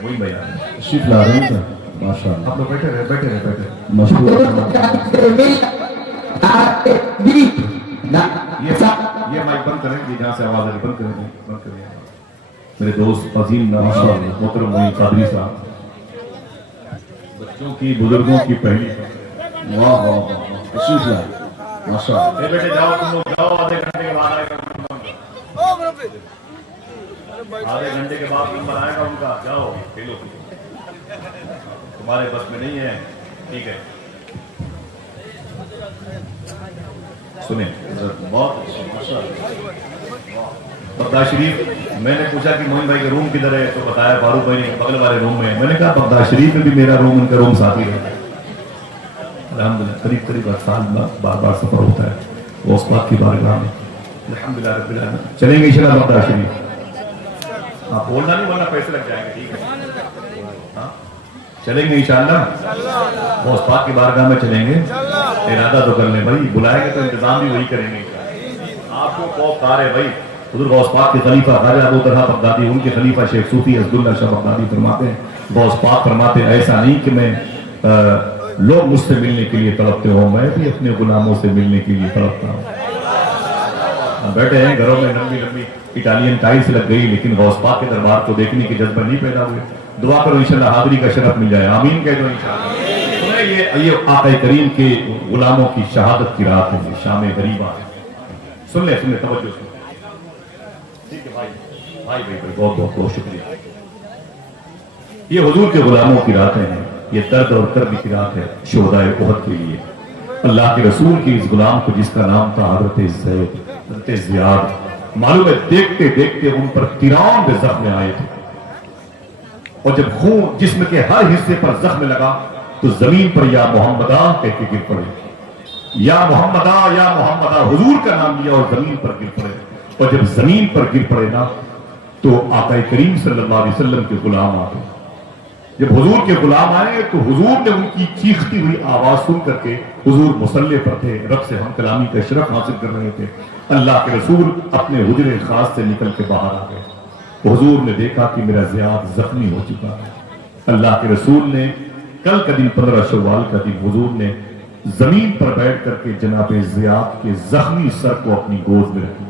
وہی بیان ہے، تشریف لا رہے ہیں کیا؟ ماشاءاللہ، آپ لوگ بیٹھے رہے مشہور یہ مائک بند کریں گے، جہاں سے آواز آئی بند کریں گے۔ میرے دوست عظیم محترم معین قادری صاحب، بچوں کی بزرگوں کی پہلی واہ واہ واہ، تشریف لائے ماشاءاللہ۔ بیٹے جاؤ تم لوگ جاؤ، آدھے گھنٹے کے بعد آئے گا، آدھے گھنٹے کے بعد نمبر آئے گا ان کا، جاؤ کھیلو، تمہارے بس میں نہیں ہے، ٹھیک ہے؟ سنیں بہت بغداد شریف، میں نے پوچھا کہ موہن بھائی کا روم کدھر ہے تو بتایا فاروق بھائی نے بغل والے روم میں ہے۔ میں نے کہا بغداد شریف میں بھی میرا روم ان کا روم ساتھ ہی ہے، الحمدللہ قریب قریب ہر سال بار بار سفر ہوتا ہے غوث پاک کی بارگاہ میں. الحمدللہ رب العالمین. چلیں گے انشاءاللہ مدارا شریف. آپ بولنا نہیں ورنہ پیسے لگ جائیں گے. ٹھیک ہے ہاں چلیں گے انشاءاللہ غوث پاک کی بارگاہ میں چلیں گے. ارادہ تو کر لیں بھائی, بلائیں گے تو انتظام بھی وہی کریں گے. آپ کو خوف کار ہے بھائی. حضور غوث پاک کے خلیفہ خواجہ ابو طلحہ بغدادی, ان کے خلیفہ شیخ صوفی عزداللہ شاہ بغدادی فرماتے ہیں, غوث پاک فرماتے ہیں ایسا نہیں کہ میں لوگ مجھ سے ملنے کے لیے تڑپتے ہوں, میں بھی اپنے غلاموں سے ملنے کے لیے تڑپتا ہوں. بیٹھے ہیں گھروں میں لمبی لمبی اٹالین ٹائلس لگ گئی, لیکن غوث پاک کے دربار کو دیکھنے کی جذبہ نہیں پیدا ہوئے. دعا کرو انشاءاللہ حاضری کا شرف مل جائے. آمین کہہ دو انشاءاللہ. یہ آقا کریم کے غلاموں کی شہادت کی رات ہے, شام غریبہ ہے. سن لیں توجہ سے. ٹھیک ہے بھائی بہت بہت بہت شکریہ. یہ حضور کے غلاموں کی راتیں ہیں, یہ درد اور کرب کی رات ہے شہدائے احد کے لیے. اللہ کے رسول کی اس غلام کو جس کا نام تھا حضرت زید, حضرت زیاد, معلوم ہے دیکھتے دیکھتے ان پر 93 زخم آئے تھے, اور جب خون جسم کے ہر حصے پر زخم لگا تو زمین پر یا محمدہ کہہ کے گر پڑے. یا محمدہ یا محمدہ حضور کا نام لیا اور زمین پر گر پڑے. اور جب زمین پر گر پڑے نا تو آقا کریم صلی اللہ علیہ وسلم کے غلام آ گئے. جب حضور کے غلام آئے تو حضور نے ان کی چیختی ہوئی آواز سن کر کے, حضور مصلی پر تھے, رب سے ہم کلامی کا شرف حاصل کر رہے تھے, اللہ کے رسول اپنے حجرے خاص سے نکل کے باہر آ گئے. حضور نے دیکھا کہ میرا زیاد زخمی ہو چکا ہے. اللہ کے رسول نے کل کا دن 15 شوال کا دن حضور نے زمین پر بیٹھ کر کے جناب زیاد کے زخمی سر کو اپنی گود میں رکھی.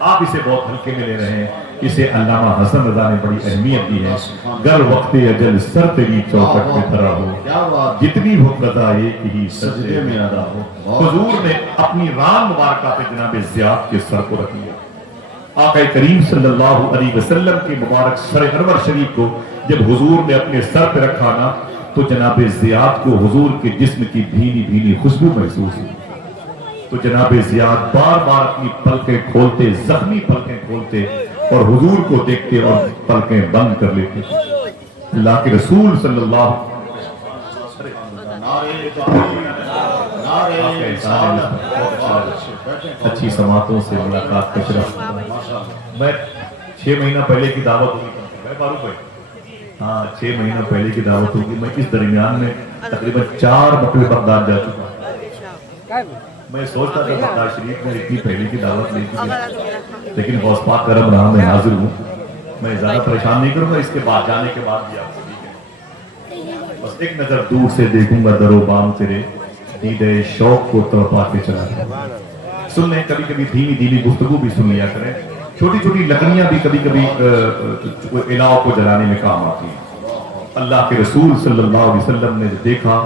آپ اسے بہت ہلکے میں لے رہے ہیں. اسے علامہ حسن رضا نے بڑی اہمیت دی ہے. گر وقت اجل سر تیری چوکٹ میں دھرا ہو, جتنی ہو قضا ایک ہی سجدے میں ادا ہو. حضور نے اپنی ران مبارکہ پہ جناب زیاد کے سر کو رکھ لیا. آقا کریم صلی اللہ علیہ وسلم کے مبارک سر انور شریف کو جب حضور نے اپنے سر پہ رکھا نا تو جناب زیاد کو حضور کے جسم کی بھینی بھینی خوشبو محسوس ہوئی. تو جناب زیاد بار بار اپنی پلکیں کھولتے, زخمی پلکیں کھولتے اور حضور کو دیکھتے اور پلکیں بند کر لیتے. اللہ کے رسول صلی اللہ اچھی سماعتوں سے ملاقات کا شرف. میں 6 مہینہ پہلے کی دعوت ہوئی, ہاں 6 مہینہ پہلے کی دعوت ہوگی. میں اس درمیان میں تقریباً 4 مرتبہ بغداد جا چکا. میں سوچتا تھا بغداد شریف میں اتنی پہلے کی دعوت نہیں کی, لیکن غوث پاک کرم رہا میں حاضر ہوں. میں زیادہ پریشان نہیں کروں گا. اس کے بعد جانے کے بعد بھی آپ کو بس ایک نظر دور سے دیکھوں گا در و بام تیرے, دیدے شوق کو تڑپا کے چلا جاؤں. سن لیں کبھی کبھی دھیمی دھیمی گفتگو بھی سن لیا کریں. چھوٹی چھوٹی لکڑیاں بھی کبھی کبھی الہوں کو جلانے میں کام آتی ہیں. اللہ کے رسول صلی اللہ علیہ وسلم نے دیکھا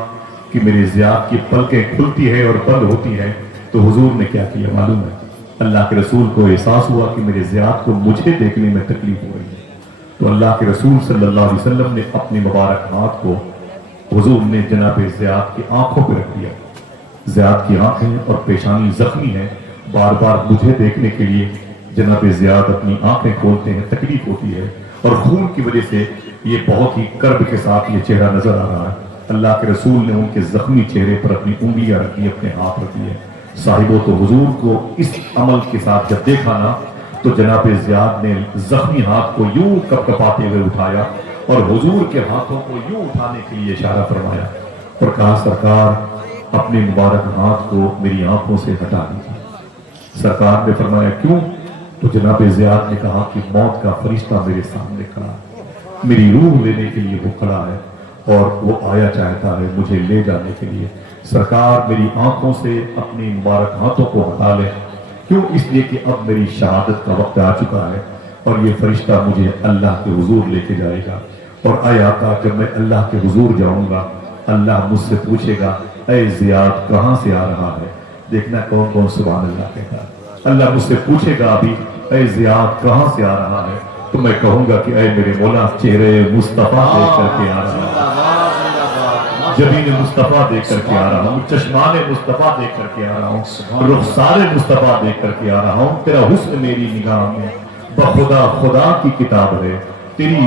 کہ میرے زیاد کی پلکیں کھلتی ہے اور بند ہوتی ہے تو حضور نے کیا کیا معلوم ہے؟ اللہ کے رسول کو احساس ہوا کہ میرے زیاد کو مجھے دیکھنے میں تکلیف ہو رہی ہے. تو اللہ کے رسول صلی اللہ علیہ وسلم نے اپنے مبارک ہاتھ کو حضور نے جناب زیاد کی آنکھوں پہ رکھ دیا. زیاد کی آنکھیں اور پیشانی زخمی ہیں, بار بار مجھے دیکھنے کے لیے جناب زیاد اپنی آنکھیں کھولتے ہیں, تکلیف ہوتی ہے اور خون کی وجہ سے یہ بہت ہی کرب کے ساتھ یہ چہرہ نظر آ رہا ہے. اللہ کے رسول نے ان کے زخمی چہرے پر اپنی انگلیاں رکھی, اپنے ہاتھ رکھ دیے. صاحبوں تو حضور کو اس عمل کے ساتھ جب دیکھا نا تو جناب زیاد نے زخمی ہاتھ کو یوں کپ کپاتے ہوئے اٹھایا اور حضور کے ہاتھوں کو یوں اٹھانے کے لیے اشارہ فرمایا اور کہا سرکار اپنے مبارک ہاتھ کو میری آنکھوں سے ہٹا دیجیے. سرکار نے فرمایا کیوں؟ تو جناب زیاد نے کہا کہ موت کا فرشتہ میرے سامنے کھڑا ہے, میری روح لینے کے لیے وہ کھڑا ہے اور وہ آیا چاہتا ہے مجھے لے جانے کے لیے. سرکار میری آنکھوں سے اپنی مبارک ہاتھوں کو ہٹا لے. کیوں؟ اس لیے کہ اب میری شہادت کا وقت آ چکا ہے اور یہ فرشتہ مجھے اللہ کے حضور لے کے جائے گا. اور اے آقا جب میں اللہ کے حضور جاؤں گا اللہ مجھ سے پوچھے گا اے زیاد کہاں سے آ رہا ہے. دیکھنا کون کون سبحان اللہ کہتا ہے. اللہ مجھ سے پوچھے گا ابھی اے زیاد کہاں سے آ رہا ہے تو میں کہوں گا کہ اے میرے مولا چہرے مصطفیٰ دیکھ کر کے آ رہا ہوں, جبین مصطفیٰ دیکھ کر کے آ رہا ہوں, چشمان مصطفیٰ دیکھ کر کے آ رہا ہوں, رخسار مصطفیٰ دیکھ کر کے آ رہا ہوں. تیرا حسن میری نگاہ میں بخدا خدا کی کتاب ہے, تیری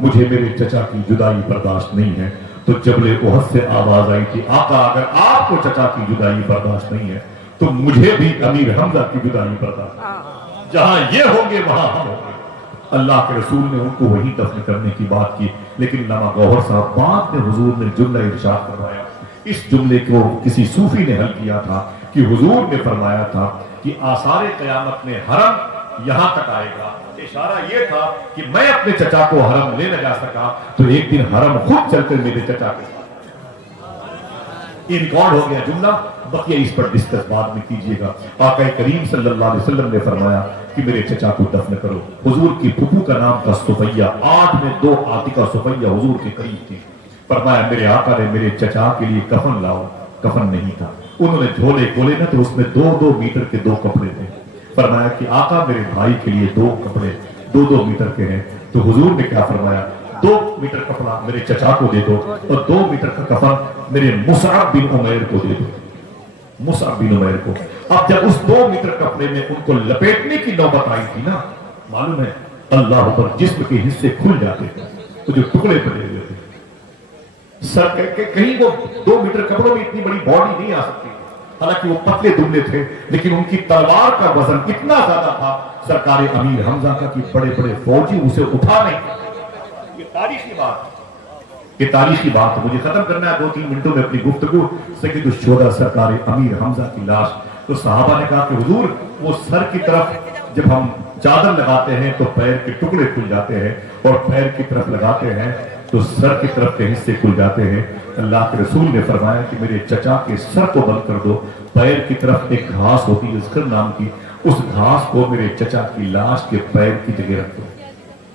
مجھے میرے چچا کی جدائی برداشت نہیں ہے. تو جبل احد سے آواز آئی تھی آقا اگر آپ کو چچا کی جدائی برداشت نہیں ہے تو مجھے بھی امیر حمزہ کی جدائی برداشت نہیں. جہاں یہ ہوں گے وہاں ہم ہوں گے. اللہ کے رسول نے ان کو وہی دفن کرنے کی بات کی. لیکن علامہ گوہر صاحب بعد میں حضور نے جملہ ارشاد فرمایا. اس جملے کو کسی صوفی نے حل کیا تھا کہ حضور نے فرمایا تھا کہ آثار قیامت میں حرم یہاں تک آئے گا. اشارہ یہ تھا کہ میں اپنے چچا کو حرم لے نہ جا سکا تو ایک دن حرم خود چل کر میرے چچا کے ساتھ. یہ ریکارڈ ہو گیا جملہ. بقیہ اس پر ڈسکس بعد میں کیجئے گا. آقا کریم صلی اللہ علیہ وسلم نے فرمایا کہ میرے چچا کو دفن کرو. حضور کی پھپھو کا نام تھا صفیہ. 8 میں 2 عاتقہ صفیہ حضور کے قریب تھی. فرمایا میرے آقا نے میرے چچا کے لیے کفن لاؤ. کفن نہیں تھا. انہوں نے جھولے کھولے نہ تو اس میں 2 میٹر کے 2 کپڑے تھے. فرمایا کہ آقا میرے بھائی کے لیے 2 کپڑے 2 میٹر کے ہیں. تو حضور نے کیا فرمایا 2 میٹر کپڑا میرے چچا کو دے دو اور 2 میٹر کا کفن میرے مصعب بن عمیر کو دے دو. مصعب بن عمیر کو. اب جب اس 2 میٹر کپڑے میں ان کو لپیٹنے کی نوبت آئی تھی نا, معلوم ہے اللہ پر جسم کے حصے کھل جاتے تھے. تو جو ٹکڑے پڑے ہوئے تھے سر کہیں وہ 2 میٹر کپڑوں میں اتنی بڑی باڈی نہیں آ سکتی. حالانکہ وہ پتلے دبلے تھے لیکن ان کی تلوار کا وزن اتنا زیادہ تھا سرکار امیر حمزہ کا کہ بڑے بڑے فوجی اسے اٹھا نہیں. یہ تاریخی بات, یہ تاریخی بات. مجھے ختم کرنا ہے 2-3 منٹوں میں اپنی گفتگو. سید الشہداء سرکار امیر حمزہ کی لاش. تو صحابہ نے کہا کہ حضور وہ سر کی طرف جب ہم چادر لگاتے ہیں تو پیر کے ٹکڑے کھل جاتے ہیں اور پیر کی طرف لگاتے ہیں تو سر کی طرف کے حصے کھل جاتے ہیں. اللہ کے رسول نے فرمایا کہ میرے چچا کے سر کو بند کر دو. پیر کی طرف ایک گھاس ہوتی ہے ذکر نام کی, اس گھاس کو میرے چچا کی لاش کے پیر کی جگہ رکھ دو.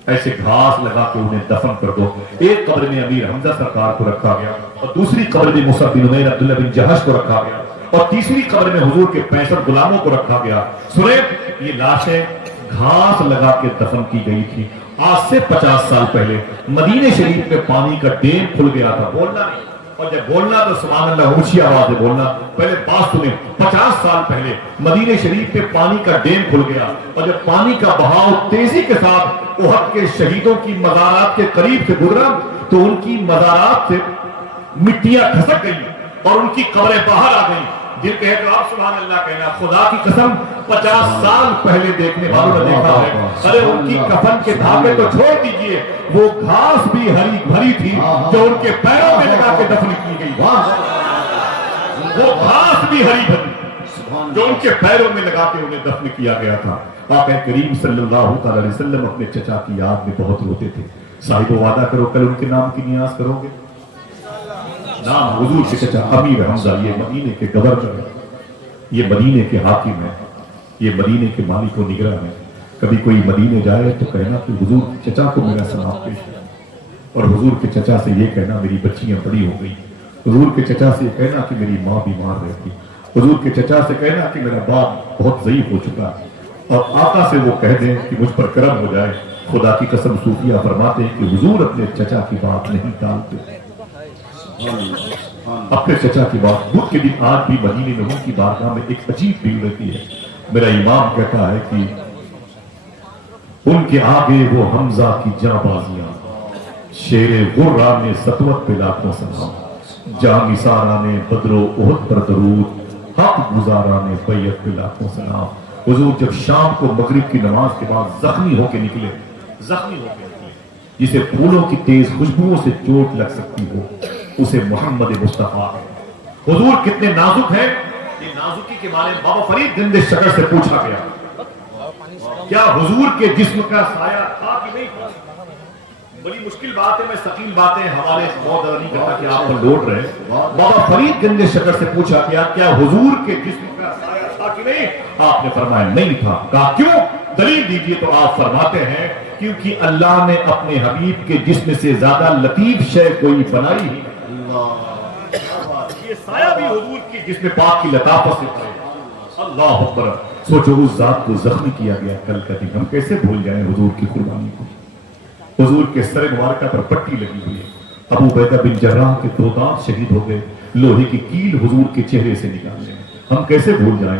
ایسے گھاس لگا کے انہیں دفن کر دو. ایک قبر میں امیر حمزہ سرکار کو رکھا گیا اور دوسری قبر میں مصعب بن عمیر عبداللہ بن جہش کو رکھا گیا اور تیسری قبر میں حضور کے 65 غلاموں کو رکھا گیا. سنیں یہ لاشیں گھاس لگا کے دفن کی گئی تھی. آج سے 50 سال پہلے مدینہ شریف میں پانی کا ڈیم کھل گیا تھا. بولنا نہیں, اور جب بولنا تو سبحان اللہ اونچی آواز سے بولنا. پہلے بات سنیں, 50 سال پہلے مدینہ شریف میں پانی کا ڈیم کھل گیا اور جب پانی کا بہاؤ تیزی کے ساتھ احد کے شہیدوں کی مزارات کے قریب سے گزرا تو ان کی مزارات سے مٹیاں کھسک گئی اور ان کی قبریں باہر آ گئی. جن کہے تو آپ سبحان اللہ کہنا. خدا کی قسم 50 سال پہلے دیکھنے والوں نے دیکھا ہے. ارے ان کی کفن کے دھاگے تو چھوڑ دیجئے, وہ گھاس بھی ہری بھری تھی جو ان کے پیروں میں لگا کے دفن کی گئی. وہ گھاس بھی ہری بھری جو ان کے پیروں میں لگا کے انہیں دفن کیا گیا تھا. آقا کریم صلی اللہ علیہ وسلم اپنے چچا کی یاد میں بہت روتے تھے. صاحب وعدہ کرو کل ان کے نام کی نیاز کرو گے. نام حضور کے چچا امیر حمزہ. یہ مدینے کے گورنر ہیں, یہ مدینے کے حاکم ہیں, یہ مدینے کے مالک و نگراں ہیں. کبھی کوئی مدینے جائے تو کہنا کہ حضور کے چچا کو میرا سلام پیش کرنا, اور حضور کے چچا سے یہ کہنا میری بچیاں بڑی ہو گئی. حضور کے چچا سے یہ کہنا کہ میری ماں بیمار رہتی. حضور کے چچا سے کہنا کہ میرا باپ بہت ضعیف ہو چکا ہے. اور آقا سے وہ کہہ دیں کہ مجھ پر کرم ہو جائے. خدا کی قسم صوفیہ فرماتے ہیں کہ حضور اپنے چچا کی بات نہیں ٹالتے. اپنے چچا کی بات. بدھ کے دن آج بھی مدینے میں ان کی بارگاہ میں ایک عجیب بھیڑ رہتی ہے. میرا امام کہتا ہے کہ ان کے آگے وہ حمزہ کی جاں بازیاں, شیر غرہ نے سطوت پہ لاکھوں سلام, جاں نثارہ نے بدر و احد پر درود, حق گزارہ نے بیعت پہ لاکھوں سلام. حضور جب شام کو مغرب کی نماز کے بعد زخمی ہو کے نکلے, زخمی ہو کے نکلے, جسے پھولوں کی تیز خوشبوؤں سے چوٹ لگ سکتی ہو اسے محمد مصطفیٰ ہے. حضور کتنے نازک ہیں. یہ نازکی کے بارے میں بابا فرید گنج شکر سے پوچھا گیا کیا حضور کے جسم کا سایہ تھا کہ نہیں تھا. بڑی مشکل بات ہے, میں ثقیل باتیں حوالے بہت زیادہ نہیں کرتا کہ آپ پر لوٹ رہے. بابا فرید گنج شکر سے پوچھا گیا کیا حضور کے جسم کا سایہ تھا کہ نہیں. آپ نے فرمایا نہیں تھا. کہا کیوں, دلیل دیجئے. تو آپ فرماتے ہیں کیونکہ اللہ نے اپنے حبیب کے جسم سے زیادہ لطیف شے کوئی بنائی ہی. یہ سایہ بھی حضور کی جسم پاک کی لطافت سے پڑے. اللہ اکبر. سوچو اس ذات کو زخمی کیا گیا کل کا دن, ہم کیسے بھول جائیں حضور کی قربانی کو. حضور کے سر مبارکہ پر پٹی لگی ہوئی ہے. ابو عبیدہ بن جراح کے 2 دانت شہید ہو گئے, لوہے کی کیل حضور کے چہرے سے نکالنے. ہم کیسے بھول جائیں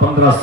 15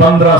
15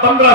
15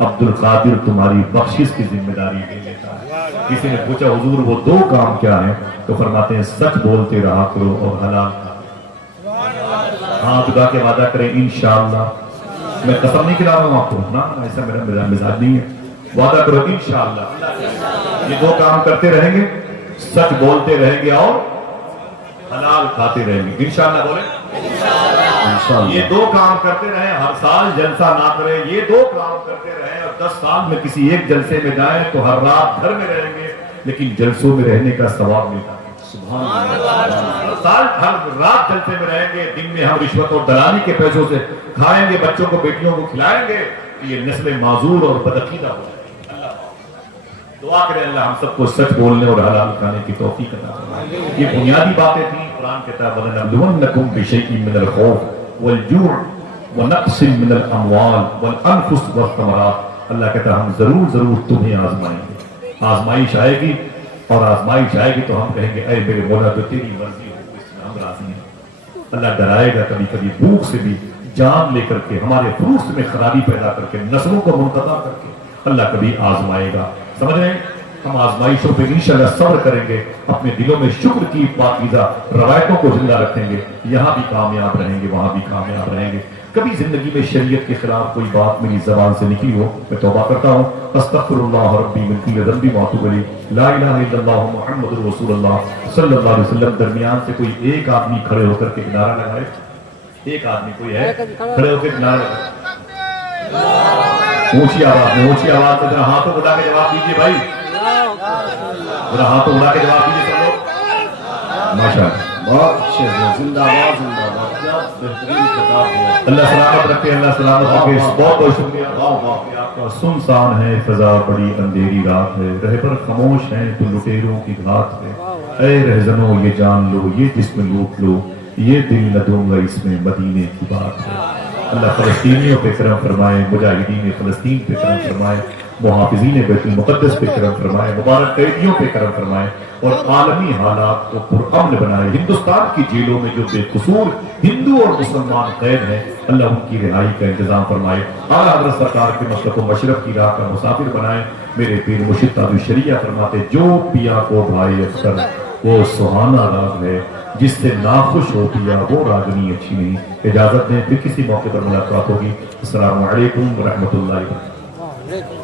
عبد القادر تمہاری بخشش کی ذمہ داری لے لیتا ہے۔ کسی نے پوچھا حضور وہ دو کام کیا ہیں؟ تو فرماتے ہیں سچ بولتے رہا کرو اور حلال کھاتے۔ ہاں خدا کے وعدہ کریں انشاءاللہ، میں قسم نہیں کھلا رہا ہوں آپ کو، نا ایسا میرا مزاج نہیں ہے، وعدہ کرو انشاءاللہ یہ دو کام کرتے رہیں گے، سچ بولتے رہیں گے اور حلال کھاتے رہیں گے، انشاءاللہ بولیں یہ دو کام کرتے رہیں، ہر سال جلسہ نہ کریں، یہ دو کام کرتے رہیں، اور 10 سال میں کسی ایک جلسے میں جائیں تو ہر رات گھر میں رہیں گے لیکن جلسوں میں رہنے کا ثواب ملتا ہے۔ سبحان اللہ، ہر سال ہر رات جلسے میں رہیں گے، دن میں ہم رشوت اور دلالی کے پیسوں سے کھائیں گے، بچوں کو بیٹیوں کو کھلائیں گے، یہ نسل معذور اور بدعقیدہ ہو جائے۔ دعا کریں اللہ ہم سب کو سچ بولنے اور حلال کھانے کی توفیق عطا فرمائے۔ یہ بنیادی باتیں تھیں، قرآن کہتا ہے وَلَنَبْلُوَنَّكُمْ بِشَيْءٍ مِّنَ الْخَوْفِ وَالْجُوعِ وَنَقْصٍ مِّنَ الْأَمْوَالِ وَالْأَنفُسِ وَالثَّمَرَاتِ، اللہ کہتا ہے ہم ضرور تمہیں آزمائیں گے، آزمائش آئے گی، اور آزمائش آئے گی تو ہم کہیں گے اے میرے مولا جو تیری مرضی ہو اس میں ہم راضی ہیں۔ اللہ ڈرائے گا کبھی کبھی بھوک سے بھی، جان لے کر کے، ہمارے فروٹس میں خرابی پیدا کر کے، نسلوں کو منقطع کر کے اللہ کبھی آزمائے گا۔ سمجھ رہے ہیں؟ ہم آزمائشوں پہ انشاءاللہ صبر کریں گے، اپنے دلوں میں شکر کی پاکیزہ روایتوں کو زندہ رکھیں گے، یہاں بھی کامیاب رہیں گے، وہاں بھی کامیاب رہیں گے۔ کبھی زندگی میں شریعت کے خلاف کوئی بات میری زبان سے نکلی ہو، میں توبہ کرتا ہوں، استغفر اللہ ربی من کل ذنب واتوب الیہ، لا الہ الا اللہ محمد رسول اللہ صلی اللہ علیہ وسلم۔ درمیان سے کوئی ایک آدمی کھڑے ہو کر کے نعرہ لگائے، ایک آدمی کوئی ہے کھڑے ہو کے نعرہ لگائے، اونچی آواز میں ذرا ہاتھوں اٹھا کے جواب دیجیے بھائی، ذرا ہاتھوں اٹھا کے جواب دیجیے سب لوگ۔ ماشاءاللہ، بہت اچھے ہیں، زندہ باد زندہ باد، کیا بہترین خطاب ہے۔ اللہ سلامت رکھے، اللہ سلامت رکھے۔ بہت بہت شکریہ کہ آپ کا سنسان ہے فضا، بڑی اندھیری رات ہے، رہ پر خاموش ہیں تو لٹیروں کی گھات ہے، اے رہزنوں یہ جان لو، یہ جسم لوٹ لو، یہ دل نہ دوں گا اس میں مدینے کی بات ہے۔ اللہ فلسطینیوں پہ کرم فرمائے، مجاہدین فلسطین پہ کرم فرمائے، محافظین بیت المقدس پہ کرم فرمائے، مبارک قیدیوں پہ کرم فرمائے، اور عالمی حالات کو پرامن بنائے۔ ہندوستان کی جیلوں میں جو بے قصور ہندو اور مسلمان قید ہیں، اللہ ان کی رہائی کا انتظام فرمائے۔ اعلیٰ حضرت سرکار کے مسلک و مشرف کی راہ کا مسافر بنائے۔ میرے پیر مرشد تاج الشریعہ فرماتے جو پیا کو بھائی اختر وہ سہانا راگ ہے، جس سے ناخوش ہو پیا وہ راگنی اچھی نہیں۔ اجازت دیں، پھر کسی موقع پر ملاقات ہوگی۔ السلام علیکم ورحمۃ اللہ وبرکاتہ۔